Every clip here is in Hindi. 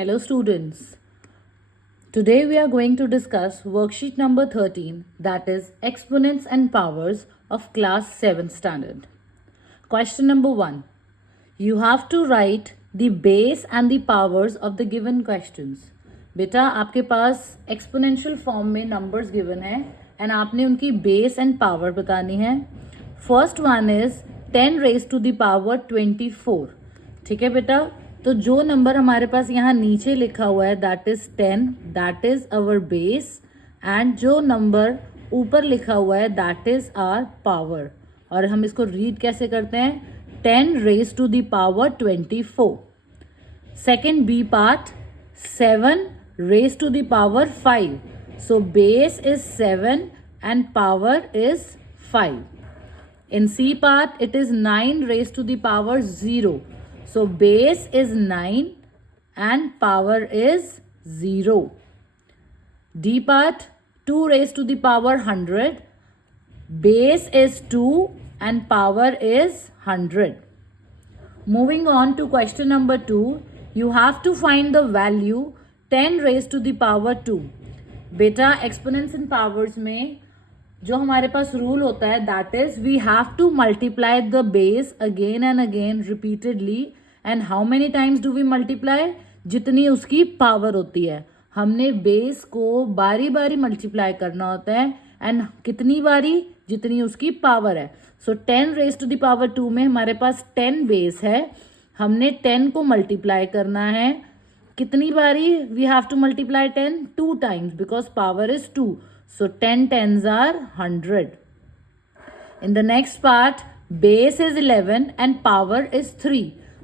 Hello students. Today we are going to discuss worksheet number 13, that is exponents and powers of class 7 standard. Question number 1. You have to write the base and the powers of the given questions. बेटा आपके पास एक्सपोनेंशियल फॉर्म में नंबर्स गिवन है एंड आपने उनकी बेस एंड पावर बतानी है. First one is 10 raise to the power 24. ठीक है बेटा, तो जो नंबर हमारे पास यहाँ नीचे लिखा हुआ है that is 10, that is our base, and जो नंबर ऊपर लिखा हुआ है दैट इज आवर पावर. और हम इसको रीड कैसे करते हैं? 10 raise to the power 24. Second b part, 7 raised to the power 5. So base is 7 and power is 5. In C part it is 9 raised to the power 0. So base is 9 and power is 0. D part 2 raised to the power 100. Base is 2 and power is 100. Moving on to question number 2, you have to find the value 10 raised to the power 2. बेटा एक्सपोनेंट्स एंड पावर्स में जो हमारे पास रूल होता है that is we have to multiply the base again and again repeatedly. And how many times do we multiply? जितनी उसकी पावर होती है. हमने बेस को बारी बारी मल्टीप्लाई करना होता है एंड कितनी बारी? जितनी उसकी पावर है. सो 10 रेज टू द पावर 2 में हमारे पास 10 बेस है, हमने 10 को मल्टीप्लाई करना है. कितनी बारी? We have to multiply 10 2 times because power is 2. So 10 tens are 100. In the next part, base is 11 and power is 3.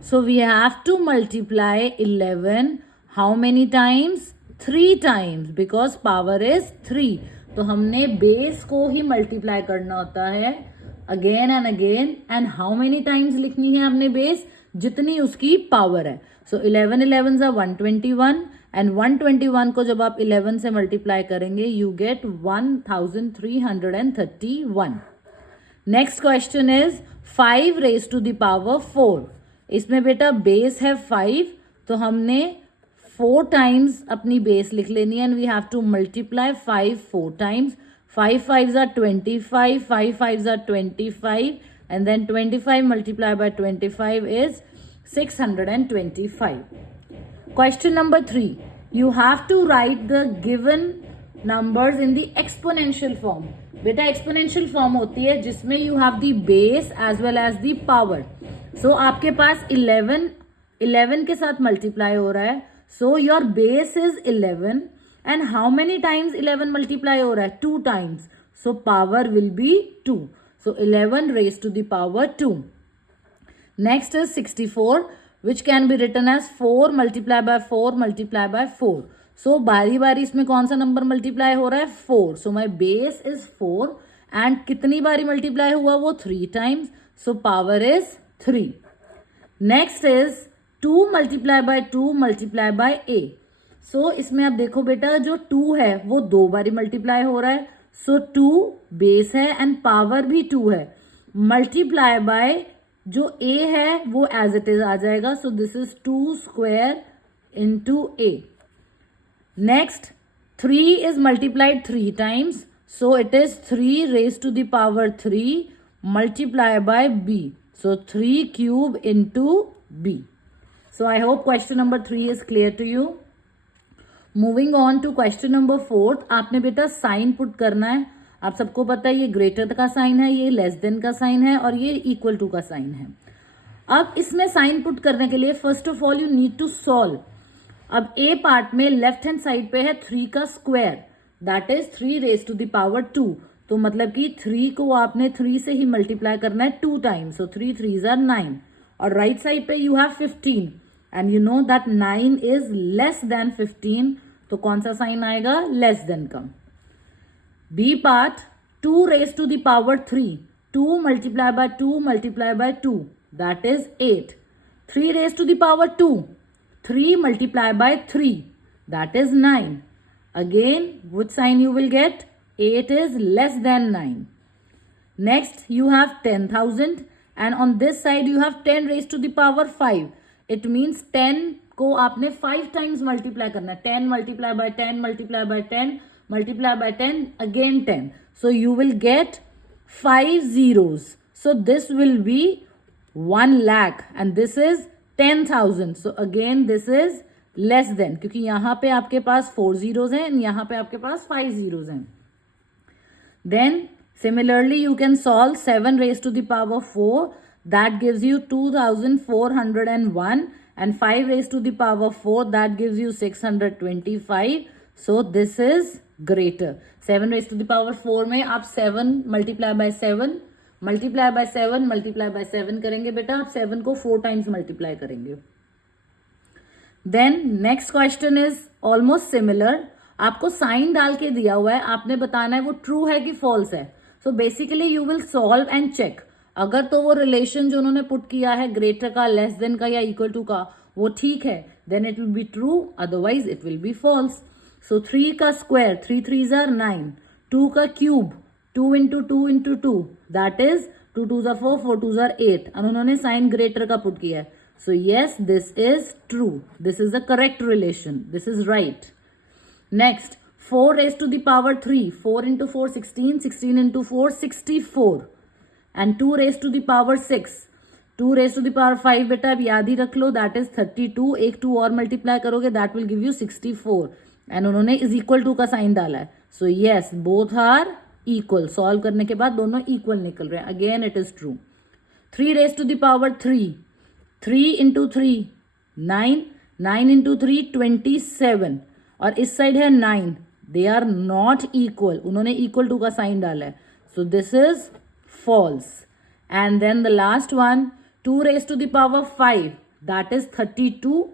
So we have to multiply 11 how many times? 3 times because power is 3. तो हमने बेस को ही मल्टीप्लाई करना होता है again and again. And how many times लिखनी है हमने बेस? जितनी उसकी पावर है. सो 11 11 are 121 एंड 121 को जब आप 11 से मल्टीप्लाई करेंगे you get 1331. Next question is 5 raise to the power 4. इसमें बेटा बेस है 5, तो हमने 4 टाइम्स अपनी बेस लिख लेनी है and we have to multiply 5 4 times. 5 5s are 25, 5 5s are 25 and then 25 multiplied by 25 is 625. Question number 3. You have to write the given numbers in the exponential form. बेटा exponential form होती है जिसमें you have the base as well as the power. So आपके पास 11 के साथ multiply हो रहा है. So your base is 11 and how many times 11 multiply हो रहा है? 2 times. So power will be 2. So 11 raised to the power 2. Next is 64, which can be written as 4 multiplied by 4 multiplied by 4. So बारी बारी इसमें कौन सा नंबर मल्टीप्लाई हो रहा है? 4. So my base is 4 and कितनी बारी मल्टीप्लाई हुआ वो? 3 times. So power is 3. Next is 2 multiplied by 2 multiplied by a. So इसमें आप देखो बेटा जो 2 है वो 2 बारी मल्टीप्लाई हो रहा है. So 2 बेस है एंड पावर भी 2 है. मल्टीप्लाई बाय जो a है वो एज इट इज आ जाएगा. So this is 2 square into a. Next 3 is multiplied 3 times. So it is 3 raise to the power 3 multiply by b. So 3 cube into b. So I hope question number 3 is clear to you. Moving on to question number 4. आपने बेटा साइन पुट करना है. आप सबको पता है ये ग्रेटर का साइन है, ये लेस देन का साइन है और ये इक्वल टू का साइन है. अब इसमें साइन पुट करने के लिए first of all you need to solve. अब ए पार्ट में लेफ्ट हैंड साइड पे है 3 का square, that is 3 raise to the power 2. तो मतलब कि 3 को आपने 3 से ही मल्टीप्लाई करना है 2 टाइम्स. So 3 3s are 9. और राइट साइड पे you have 15 and you know that 9 is less than 15. तो कौन सा साइन आएगा? लेस देन का. B part 2 raised to the power 3. 2 multiplied by 2 multiplied by 2. That is 8. 3 raised to the power 2. 3 multiplied by 3. That is 9. Again, which sign you will get? 8 is less than 9. Next, you have 10,000 and on this side you have 10 raised to the power 5. It means 10 को आपने 5 टाइम्स मल्टीप्लाई करना है. 10 multiply by 10 multiply by 10 multiply by 10 again 10, so you will get 5 zeros, so this will be 1 lakh and this is 10,000, so again this is less than, क्योंकि यहाँ पे आपके पास 4 zeros हैं and यहाँ पे आपके पास 5 zeros हैं. Then similarly you can solve 7 raised to the power 4, that gives you 2401, and 5 raised to the power 4, that gives you 625, so this is greater. 7 raised to the power 4 में आप 7 multiply by 7 multiply by 7 multiply by 7 करेंगे बेटा, आप 7 को 4 टाइम्स मल्टीप्लाई करेंगे. Then next question is almost similar. आपको साइन डाल के दिया हुआ है, आपने बताना है वो ट्रू है कि फॉल्स है. So basically you will solve and check. अगर तो वो रिलेशन जो उन्होंने पुट किया है ग्रेटर का, लेस देन का या इक्वल टू का, वो ठीक है, then it will be true, otherwise it will be false. So 3 का स्क्वायर, 3 3s are 9, 2 का cube, 2 into 2 into 2, that is 2 2s are 4, 4 2s are 8, और उन्होंने साइन ग्रेटर का पुट किया है. So yes, this is true. This is the correct relation. This is right. Next, 4 raised to the power 3, 4 into 4 16, 16 into 4 64, and 2 raised to the power 6, 2 raised to the power 5 बेटा अब याद ही रख लो, that is 32. एक 2 और मल्टीप्लाई करोगे, that will give you 64. And उन्होंने इज इक्वल टू का साइन डाला है. So yes, both are equal. Solve करने के बाद दोनों इक्वल निकल रहे हैं. Again it is true. 3 raise to the power 3, 3 into 3 9, 9 into 3 27, और इस साइड है 9. They are not equal. उन्होंने इक्वल टू का साइन डाला है. So this is false. And then the last one, 2 raise to the power 5, that is 32,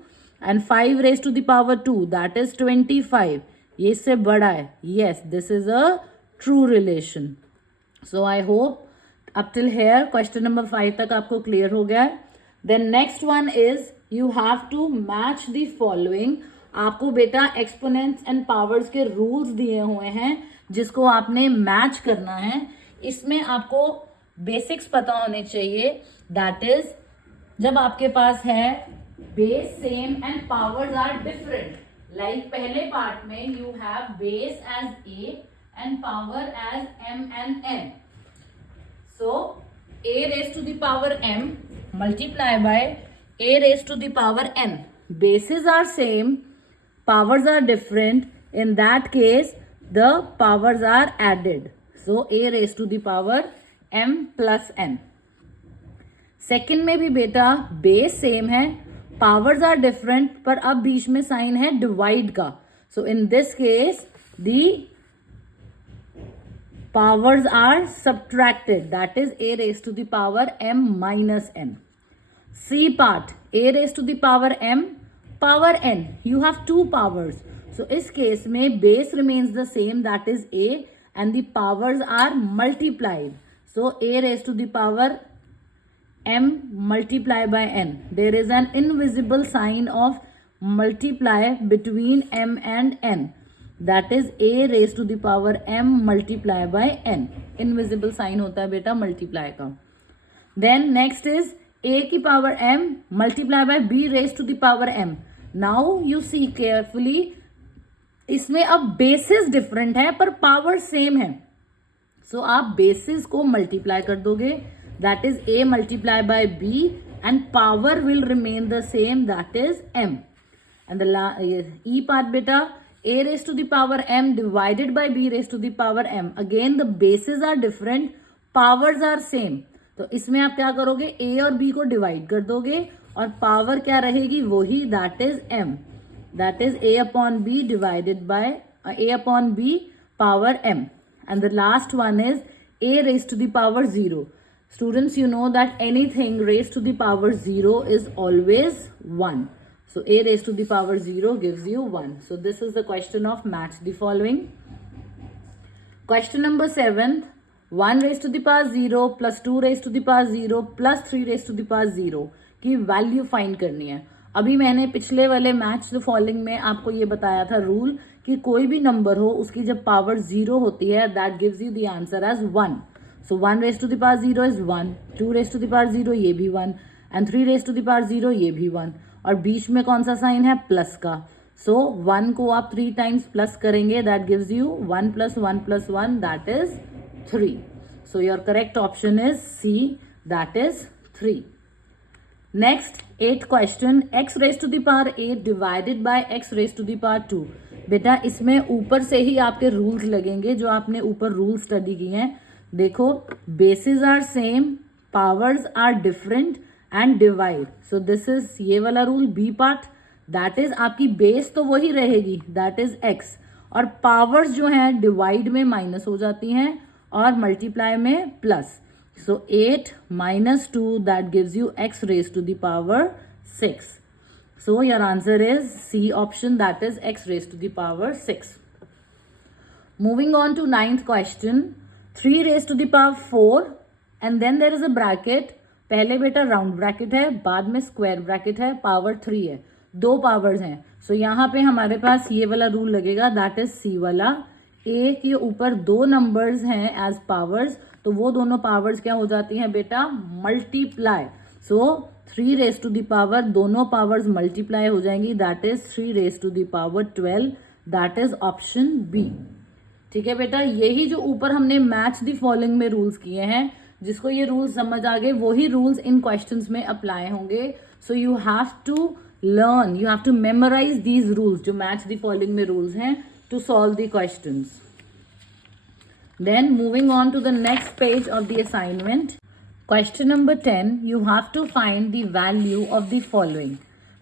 and 5 raised to the power 2, that is 25. ये इससे बड़ा है. Yes, this is a true relation. So I hope up till here question number 5 तक आपको clear हो गया है. Then next one is you have to match the following. आपको बेटा exponents and powers के rules दिए हुए हैं जिसको आपने match करना है. इसमें आपको basics पता होने चाहिए. That is जब आपके पास है base same and powers are different, like पहले पार्ट में you have base as a and power as m and n. So a raised to the power m multiply by a raised to the power n. Bases are same, powers are different. In that case the powers are added. So a raised to the power m plus n. Second में भी बेटा बेस सेम है, पावर्स आर डिफरेंट, पर अब बीच में साइन है डिवाइड का. So in this case the powers are subtracted, that is a raised to the power m minus n. C part, a raised to the power m, power n, you have two powers. So इस केस में base remains the same, that is a, and the powers are multiplied. So a raised to the power m multiply by n. There is an invisible sign of multiply between m and n. That is a raised to the power m multiply by n. Invisible sign होता है बेटा multiply का. Then next is a की power m multiply by b raised to the power m. Now you see carefully, इसमें अब bases different है पर power same है. So आप bases को multiply कर दोगे. That is a multiply by b and power will remain the same, that is m. And the e part beta, a raised to the power m divided by b raised to the power m. Again the bases are different, powers are same. तो इसमें आप क्या करोगे, a और b को डिवाइड कर दोगे और पावर क्या रहेगी वही, that is m. That is a upon b divided by a upon b power m. And the last one is a raised to the power 0. Students, you know that anything raised to the power 0 is always 1. So a raised to the power 0 gives you 1. So this is the question of match the following. Question number 7. 1 raised to the power 0 plus 2 raised to the power 0 plus 3 raised to the power 0 की वैल्यू फाइंड करनी है. अभी मैंने पिछले वाले मैच द फॉलोइंग में आपको ये बताया था रूल कि कोई भी नंबर हो उसकी जब पावर 0 होती है that gives you the answer as 1. So 1 raised to the power 0 is 1, 2 raised to the power 0 ये भी 1, and 3 raised to the power 0 ये भी 1. और बीच में कौन सा साइन है, प्लस का. सो 1 को आप 3 टाइम्स प्लस करेंगे, that gives you 1 + 1 + 1, that is 3. So your correct option is C, that is 3. Next 8th question, x⁻8 divided by x⁻2. बेटा इसमें ऊपर से ही आपके रूल्स लगेंगे जो आपने ऊपर रूल स्टडी किए हैं. देखो, bases are same, powers are different and divide. So this is ये वाला rule B part, that is आपकी बेस तो वही रहेगी, दैट इज x, और पावर्स जो हैं डिवाइड में माइनस हो जाती हैं और मल्टीप्लाई में plus. So 8 - 2, that gives you x⁻6. So your answer is C option, that is x⁻6. Moving on to 9th question, 3⁻4 and then there is a bracket. पहले बेटा राउंड ब्रैकेट है, बाद में स्क्वायर ब्रैकेट है, पावर 3 है, 2 पावर्स हैं. सो यहाँ पे हमारे पास ये वाला रूल लगेगा, दैट इज सी वाला. ए के ऊपर 2 नंबर्स हैं एज पावर्स, तो वो दोनों पावर्स क्या हो जाती हैं बेटा, मल्टीप्लाई. सो 3⁻, दोनों पावर्स मल्टीप्लाई हो जाएंगी, that is 3⁻12, that is option B. ठीक है बेटा, यही जो ऊपर हमने मैच द फॉलोइंग में रूल्स किए हैं, जिसको ये रूल्स समझ आ गए, वही रूल्स इन क्वेश्चंस में अप्लाई होंगे. So you have to learn, you have to memorise these rules जो मैच द फॉलोइंग में रूल्स हैं to solve the questions. Then moving on to the next page of the assignment. Question number 10, you have to find the value of the following.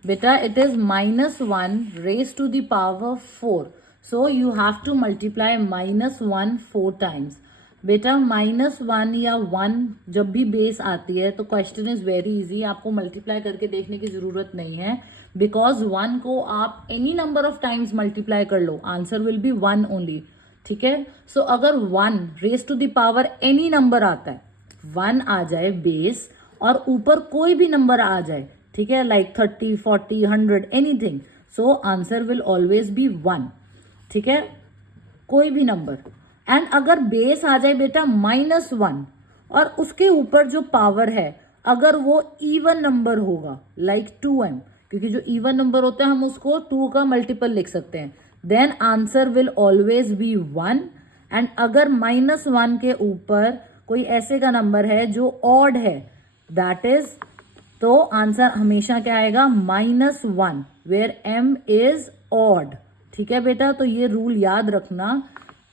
Beta, it is -1 raised to the power 4. So you have to multiply -1 4 times. बेटा -1 या 1 जब भी बेस आती है तो क्वेश्चन इज वेरी इजी, आपको मल्टीप्लाई करके देखने की जरूरत नहीं है, बिकॉज 1 को आप any number of times multiply कर लो, आंसर विल बी 1 ओनली. ठीक है, सो अगर 1⁻⁻ एनी नंबर आता है, 1 आ जाए बेस और ऊपर कोई भी नंबर आ जाए, ठीक है, like 30 40 100 anything, so answer will always be 1. ठीक है, कोई भी नंबर. एंड अगर बेस आ जाए बेटा -1 और उसके ऊपर जो पावर है अगर वो इवन नंबर होगा, लाइक 2m, क्योंकि जो इवन नंबर होता है हम उसको 2 का मल्टीपल लिख सकते हैं, then answer will always be 1. And अगर -1 के ऊपर कोई ऐसे का नंबर है जो ऑड है, दैट इज, तो आंसर हमेशा क्या आएगा, -1, वेयर m इज ऑड. ठीक है बेटा, तो ये रूल याद रखना,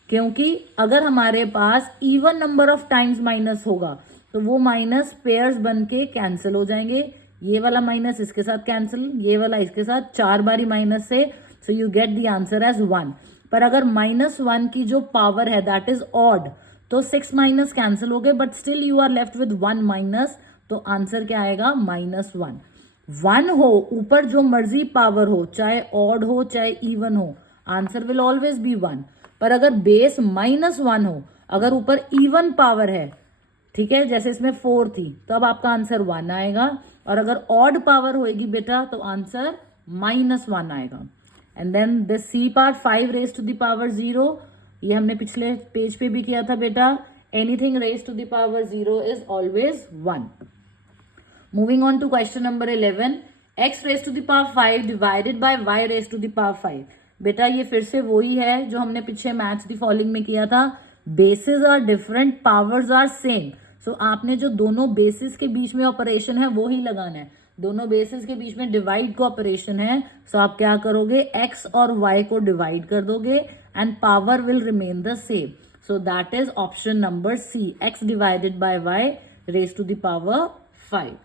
क्योंकि अगर हमारे पास even number of times minus होगा तो वो माइनस पेयर्स बन के कैंसिल हो जाएंगे. ये वाला माइनस इसके साथ कैंसिल, ये वाला इसके साथ, 4 बारी माइनस से, so you get the answer as 1. पर अगर -1 की जो पावर है दैट इज ऑड, तो 6 माइनस कैंसिल हो गए, but still you are left with 1 minus, तो आंसर क्या आएगा, -1. 1 हो, ऊपर जो मर्जी पावर हो, चाहे ऑड हो चाहे इवन हो, आंसर विल ऑलवेज बी 1. पर अगर बेस -1 हो, अगर ऊपर इवन पावर है, ठीक है, जैसे इसमें 4 थी, तो अब आपका आंसर 1 आएगा, और अगर ऑड पावर होएगी बेटा तो आंसर -1 आएगा. And then the C part 5⁻0, ये हमने पिछले पेज पे भी किया था बेटा, anything raise to the power 0 is always 1. Moving on to question number 11, x⁻5 divided by y⁻5. बेटा ये फिर से वही है जो हमने पीछे मैच द फॉलोइंग में किया था, bases are different, powers are same. So आपने जो दोनों बेसिस के बीच में ऑपरेशन है वो ही लगाना है. दोनों बेसिस के बीच में डिवाइड का ऑपरेशन है, सो आप क्या करोगे, x और y को डिवाइड कर दोगे and power will remain the same. So that is option number C, x divided by y raise to the power 5.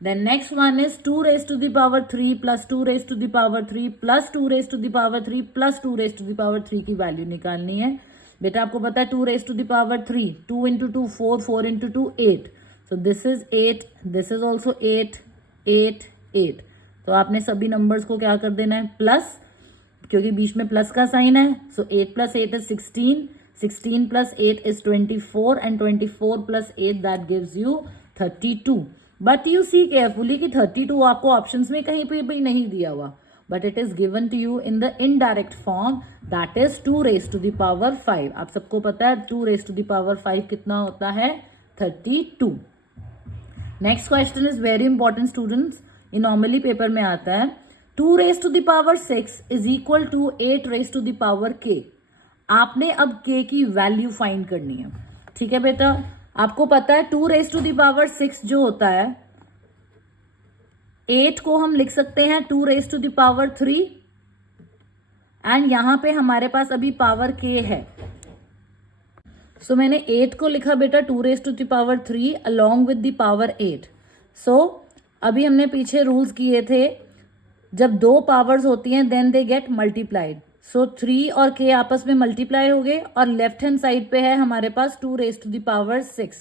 Then next one is 2⁻3 plus 2⁻3 plus 2⁻3 plus 2⁻3 की वैल्यू निकालनी है. बेटा आपको पता है 2⁻3, 2 into 2 4, 4 into 2 8. So this is 8, this is also 8, 8, 8. तो आपने सभी नंबर्स को क्या कर देना है, प्लस, क्योंकि बीच में प्लस का साइन है. सो 8 + 8 is 16, 16 + 8 is 24, and 24 + 8 that gives you 32. But you see carefully कि 32 आपको ऑप्शंस में कहीं पे भी नहीं दिया हुआ, but it is given to you in the indirect form, that is 2⁻5. आप सबको पता है 2⁻5 कितना होता है, 32. Next question is very important students. ये नॉर्मली पेपर में आता है, 2 raise to the power 6 is equal to 8 raise to the power k। आपने अब k की वैल्यू फाइंड करनी है। ठीक है बेटा, आपको पता है 2 रेज टू द पावर 6 जो होता है, 8 को हम लिख सकते हैं 2 raise to the power 3, and यहां पे हमारे पास अभी पावर k है। सो मैंने 8 को लिखा बेटा 2 raise to the power 3 along with the power 8। So अभी हमने पीछे रूल्स किए थे, जब दो पावर्स होती हैं देन दे गेट मल्टीप्लाइड। सो 3 और k आपस में मल्टीप्लाई हो गए, और लेफ्ट हैंड साइड पे है हमारे पास 2 रेज टू द पावर 6।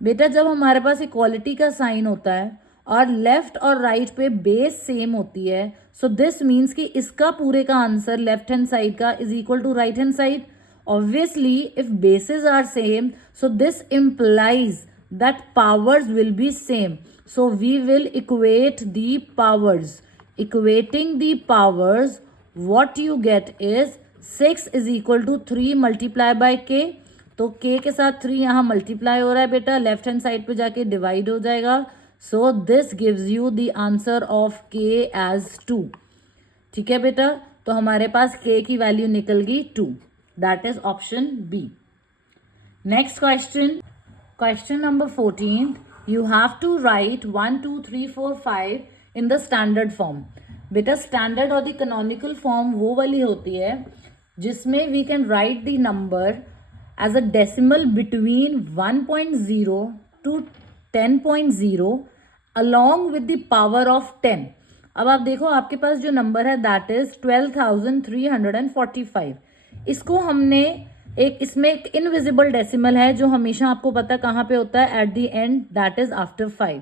बेटा जब हमारे पास इक्वालिटी का साइन होता है और लेफ्ट और राइट पे बेस सेम होती है, सो दिस मीन्स कि इसका पूरे का आंसर लेफ्ट हैंड साइड का is equal to right hand side. Obviously, if bases are same, so this implies that powers will be same. So we will equate the powers. Equating the powers, what you get is 6 is equal to 3 multiply by k. तो k के साथ 3 यहाँ मल्टीप्लाई हो रहा है बेटा, लेफ्ट हैंड साइड पे जाके डिवाइड हो जाएगा। So this gives you the answer of k as 2। ठीक है बेटा, तो हमारे पास k की वैल्यू निकल गई 2। That is option B. Next question. Question number 14. You have to write 1, 2, 3, 4, 5 in the standard form. बेटा standard और the canonical form वो वाली होती है जिसमें we can write the number as a decimal between 1.0 to 10.0 along with the power of 10. अब आप देखो आपके पास जो नंबर है that is 12,345। इसको हमने इसमें एक इनविजिबल डेसिमल है जो हमेशा आपको पता कहाँ पे होता है, at the end, that is after 5।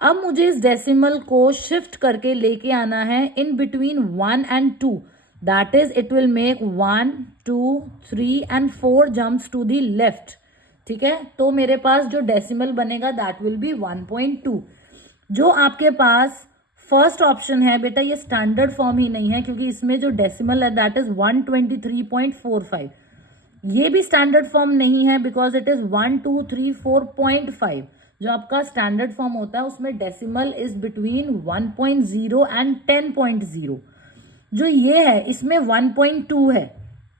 अब मुझे इस डेसिमल को शिफ्ट करके लेके आना है in between 1 and 2, that is it will make 1, 2, 3 and 4 jumps to the left. ठीक है, तो मेरे पास जो डेसिमल बनेगा दैट विल बी 1.2। जो आपके पास फर्स्ट ऑप्शन है बेटा ये स्टैंडर्ड फॉर्म ही नहीं है, क्योंकि इसमें जो डेसिमल है दैट इज 123.45। ये भी स्टैंडर्ड फॉर्म नहीं है बिकॉज इट इज 1234.5। जो आपका स्टैंडर्ड फॉर्म होता है उसमें डेसिमल इज बिटवीन 1.0 एंड 10.0। जो ये है इसमें 1.2 है,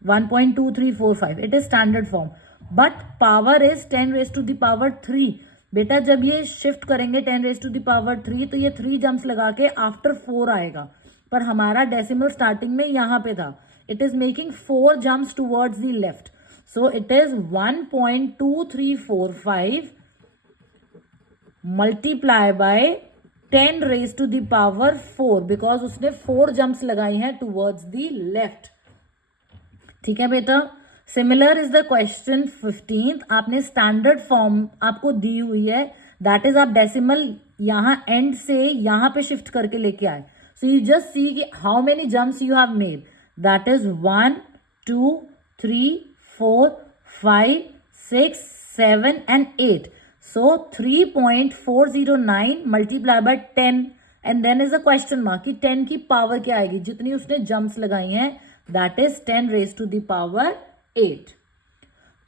1.2345, it is standard form, but power is 10 raise to the power 3। बेटा जब ये शिफ्ट करेंगे 10 रेज टू द पावर 3 तो ये 3 जम्प्स लगा के आफ्टर 4 आएगा, पर हमारा डेसिमल स्टार्टिंग में यहां पे था। It is making 4 jumps towards the left, so it is 1.2345 multiply by 10 raise to the power 4 because उसने 4 जम्प्स लगाई हैं टुवर्ड्स द लेफ्ट। ठीक है बेटा, सिमिलर इज द क्वेश्चन 15। आपने स्टैंडर्ड फॉर्म आपको दी हुई है, दैट इज आप डेसिमल यहां एंड से यहां पे शिफ्ट करके लेके आए। सो यू जस्ट सी कि how many jumps you have made, that is 1, 2, 3, 4, 5, 6, 7 and 8। So 3.409 multiply by 10 and then is a question mark कि 10 की पावर क्या आएगी, जितनी उसने जम्प्स लगाई हैं that is 10 raise to the power 8।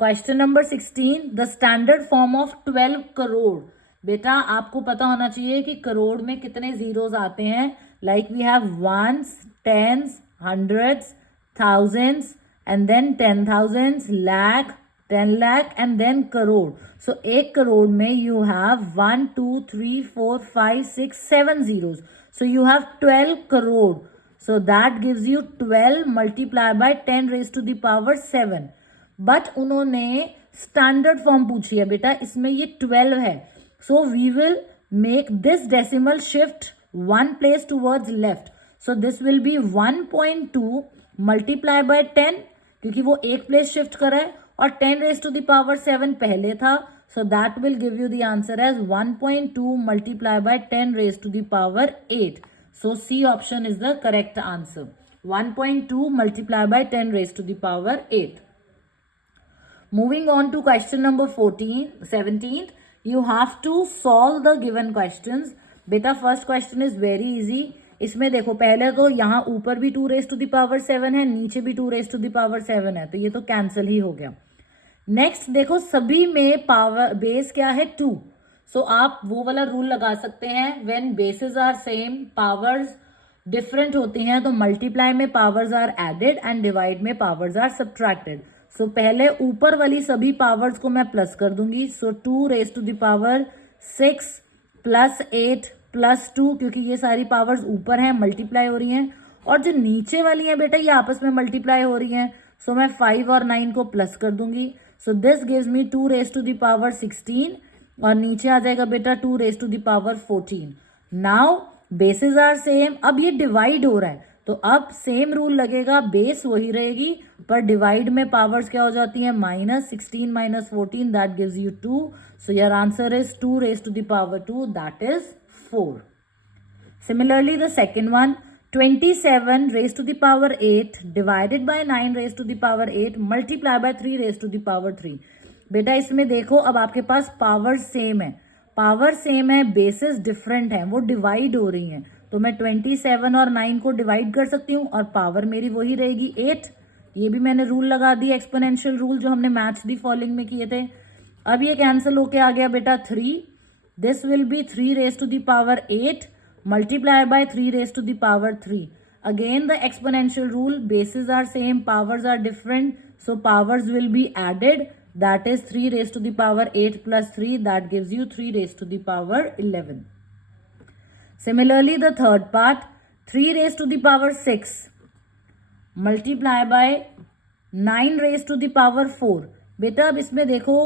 Question number 16, the standard form of 12 crore. बेटा आपको पता होना चाहिए कि करोड़ में कितने जीरोस आते हैं, like we have ones, tens, hundreds, thousands and then 10,000, lakh, 10 lakh and then crore. So एक करोड़ में you have 1, 2, 3, 4, 5, 6, 7 zeros, so you have 12 crore, so that gives you 12 multiplied by 10 raised to the power 7। But उन्होंने स्टैंडर्ड फॉर्म पूछी है बेटा, इसमें ये 12 है, so we will make this decimal shift 1 place towards left, so this will be 1.2 multiply by 10, क्योंकि वो एक प्लेस शिफ्ट करा है और 10 raised to the power 7 पहले था, so that will give you the answer as 1.2 multiply by 10 raised to the power 8. So C option is the correct answer. 1.2 multiply by 10 raised to the power 8. Moving on to question number 17th, you have to solve the given questions. बेटा first question is very easy. इसमें देखो पहले तो यहाँ ऊपर भी 2 raised to the power 7 है, नीचे भी 2 raised to the power 7 है, तो ये तो कैंसिल ही हो गया। नेक्स्ट देखो सभी में पावर बेस क्या है 2, सो आप वो वाला रूल लगा सकते हैं, when bases are same powers different होती हैं तो मल्टीप्लाई में powers are added and divide में पावर्स आर सब्ट्रैक्टेड। सो पहले ऊपर वाली सभी पावर्स को मैं प्लस कर दूंगी। So 2 raise to the power 6 plus 8 plus 2, क्योंकि ये सारी पावर्स ऊपर हैं, मल्टीप्लाई हो रही हैं, और जो नीचे वाली हैं बेटा ये आपस में मल्टीप्लाई हो रही हैं। सो मैं 5 और 9 को प्लस कर दूंगी। So this gives me 2 raise to the power 16 और नीचे आ जाएगा बेटा 2 raise to the power 14। Now bases are same, अब ये डिवाइड हो रहा है तो अब सेम रूल लगेगा, बेस वही रहेगी पर डिवाइड में पावर्स क्या हो जाती है, -16 - 14 that gives you 2। So your answer is 2 raise to the power 2 that is 4। Similarly, the second one, 27 raised to the power 8 divided by 9 raised to the power 8 multiply by 3 raised to the power 3। बेटा इसमें देखो अब आपके पास पावर सेम है, पावर सेम है, बेसिस डिफरेंट है, वो डिवाइड हो रही हैं, तो मैं 27 और 9 को डिवाइड कर सकती हूँ और पावर मेरी वही रहेगी 8। ये भी मैंने रूल लगा दिया, एक्सपोनेंशियल रूल जो हमने मैच दी फॉलोइंग में किए थे। अब ये कैंसिल होके आ गया बेटा 3, this will be 3 raise to the power 8 multiply by 3 raised to the power 3. Again the exponential rule, bases are same, powers are different, so powers will be added, that is 3 raised to the power 8 plus 3 that gives you 3 raised to the power 11. Similarly the third part, 3 raised to the power 6 multiply by 9 raised to the power 4। बेटा अब इसमें देखो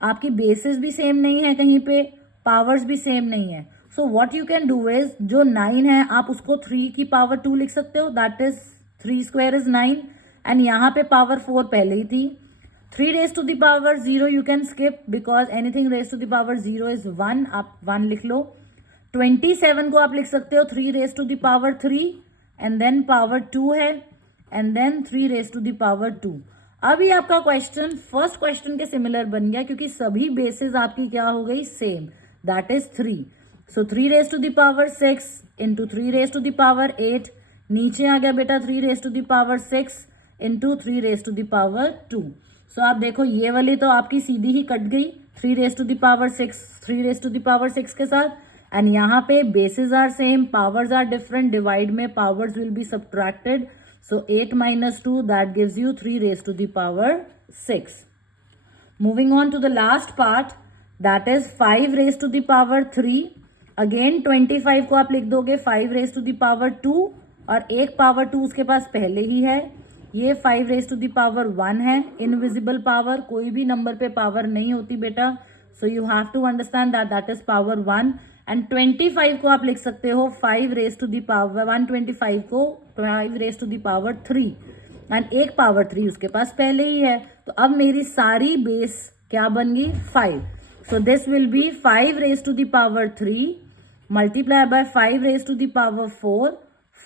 आपकी बेसिस भी सेम नहीं है, कहीं पे पावर्स भी सेम नहीं है। So what you can do is, जो 9 है आप उसको 3 की पावर 2 लिख सकते हो, that is 3 square is 9, and यहाँ पे पावर 4 पहले ही थी। 3 raise to the power 0 you can skip because anything raise to the power 0 is 1, आप 1 लिख लो। 27 को आप लिख सकते हो 3 raise to the power 3 and then power 2 है and then 3 raise to the power 2। अभी आपका क्वेश्चन फर्स्ट क्वेश्चन के सिमिलर बन गया क्योंकि सभी बेसिस आपकी क्या हो गई, same, that is 3। So 3 raise to the power 6 into 3 raise to the power 8, नीचे आ गया बेटा 3 raise to the power 6 into 3 raise to the power 2। सो आप देखो ये वाली तो आपकी सीधी ही कट गई, 3 raise to the power 6 3 raise to the power 6 के साथ, एंड यहाँ पे bases are same, powers are different, divide में powers will be subtracted. So 8 minus 2 that gives you 3 raised to the power 6. Moving on to the last part, that is 5 raised to the power 3. Again 25 को आप लिख दोगे 5 raised to the power 2 और एक पावर 2 उसके पास पहले ही है। ये 5 raised to the power 1 है, इनविजिबल पावर, कोई भी नंबर पे पावर नहीं होती बेटा। So you have to understand that that is power 1 and 25 को आप लिख सकते हो 5 रेज टू द पावर 125 को 5 raise to the power 3 and एक पावर 3 उसके पास पहले ही है, तो अब मेरी सारी बेस क्या बन गई, 5। So this will be 5 raise to the power 3 multiply by 5 raise to the power 4,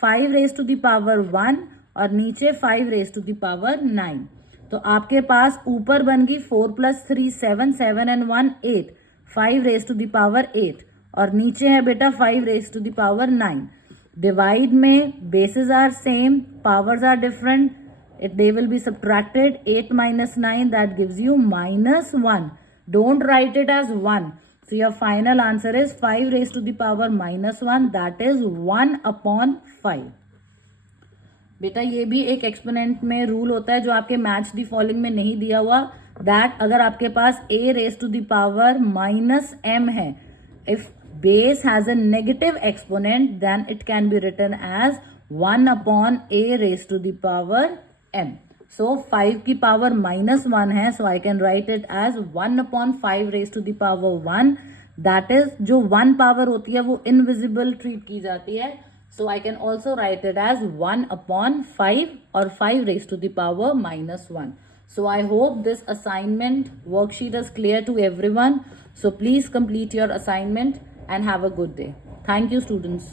5 raise to the power 1 और नीचे 5 रेज टू द पावर 9। तो आपके पास ऊपर बन गई 4 + 3 7 7 and 1 8, 5 raise to the power 8 और नीचे है बेटा 5 raise to the power 9। Divide में bases are same, powers are different, they will be subtracted, 8 minus 9 that gives you -1. Don't write it as 1. So your final answer is 5 raised to the power -1, that is 1/5। बेटा ये भी एक एक्सपोनेंट में रूल होता है जो आपके मैच दी फॉलोइंग में नहीं दिया हुआ, दैट अगर आपके पास a raised to the power -m है, if base has a negative exponent then it can be written as 1/a raised to the power m. So 5 की पावर -1 है, so I can write it as 1/5 raised to the power 1. That is जो 1 पावर होती है वो इनविजिबल ट्रीट की जाती है, so I can also write it as 1/5 और 5 raised to the power -1. So I hope this assignment worksheet is clear to everyone. So please complete your assignment and have a good day. Thank you, students.